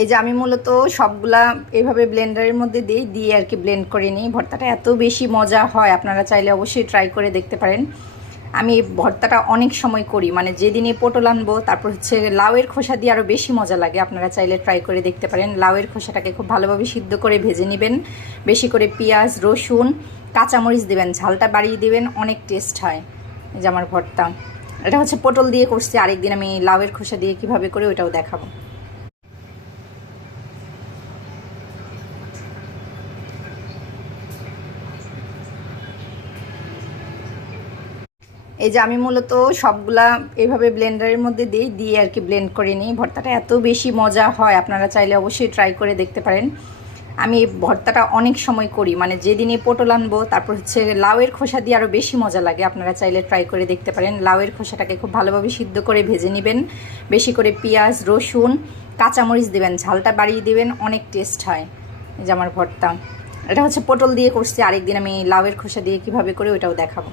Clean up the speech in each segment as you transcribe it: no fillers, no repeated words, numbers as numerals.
এই যে আমি মূলত সবগুলা এভাবে ব্লেন্ডারের মধ্যে দিয়ে আর কি ব্লেন্ড করে নিই। ভর্তাটা এত বেশি মজা হয়, আপনারা চাইলে অবশ্যই ট্রাই করে দেখতে পারেন। আমি এই ভর্তাটা অনেক সময় করি, মানে যেদিনই পটল আনবো তারপর হচ্ছে লাউয়ের খোসা দিয়ে আরও বেশি মজা লাগে। আপনারা চাইলে ট্রাই করে দেখতে পারেন। লাউয়ের খোসাটাকে খুব ভালোভাবে সিদ্ধ করে ভেজে নেবেন, বেশি করে পেঁয়াজ রসুন কাঁচামরিচ দিবেন, ঝালটা বাড়িয়ে দিবেন, অনেক টেস্ট হয়। এই যে আমার ভর্তা, এটা হচ্ছে পটল দিয়ে করছি, আরেকদিন আমি লাউয়ের খোসা দিয়ে কিভাবে করে ওটাও দেখাবো। এই যে আমি মূলত সবগুলা এভাবে ব্লেন্ডারের মধ্যে দিয়ে আর কি ব্লেন্ড করে নিই। ভর্তাটা এত বেশি মজা হয়, আপনারা চাইলে অবশ্যই ট্রাই করে দেখতে পারেন। আমি এই ভর্তাটা অনেক সময় করি, মানে যেদিনই পটল আনবো তারপর হচ্ছে লাউয়ের খোসা দিয়ে আরও বেশি মজা লাগে। আপনারা চাইলে ট্রাই করে দেখতে পারেন। লাউয়ের খোসাটাকে খুব ভালোভাবে সিদ্ধ করে ভেজে নেবেন, বেশি করে পেঁয়াজ রসুন কাঁচামরিচ দিবেন, ঝালটা বাড়িয়ে দিবেন, অনেক টেস্ট হয়। এই যে আমার ভর্তা, এটা হচ্ছে পটল দিয়ে করছি, আরেকদিন আমি লাউয়ের খোসা দিয়ে কিভাবে করে ওটাও দেখাবো।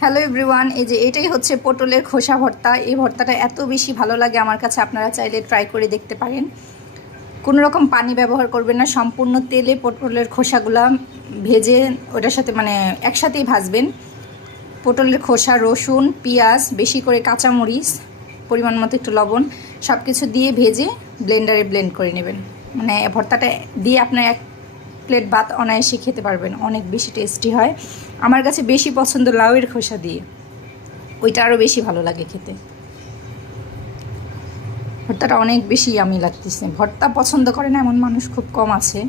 হ্যালো এভরিওয়ান, এই যে এটাই হচ্ছে পটলের খোসা ভর্তা। এই ভর্তাটা এত বেশি ভালো লাগে আমার কাছে, আপনারা চাইলে ট্রাই করে দেখতে পারেন। কোনো রকম পানি ব্যবহার করবেন না, সম্পূর্ণ তেলে পটলের খোসাগুলা ভেজে ওটার সাথে মানে একসাথেই ভাজবেন। পটলের খোসা রসুন পেঁয়াজ বেশি করে কাঁচামরিচ পরিমাণ মতো একটু লবণ সব কিছু দিয়ে ভেজে ব্লেন্ডারে ব্লেন্ড করে নেবেন। মানে ভর্তাটা দিয়ে আপনার এক প্লেট ভাত অনায়াসে খেতে পারবেন, অনেক বেশি টেস্টি হয়। আমার কাছে বেশি পছন্দ লাউয়ের খোসা দিয়ে, ওইটা আরও বেশি ভালো লাগে খেতে। ভর্তাটা অনেক বেশি ইয়ামি লাগতেছে। ভর্তা পছন্দ করে না এমন মানুষ খুব কম আছে।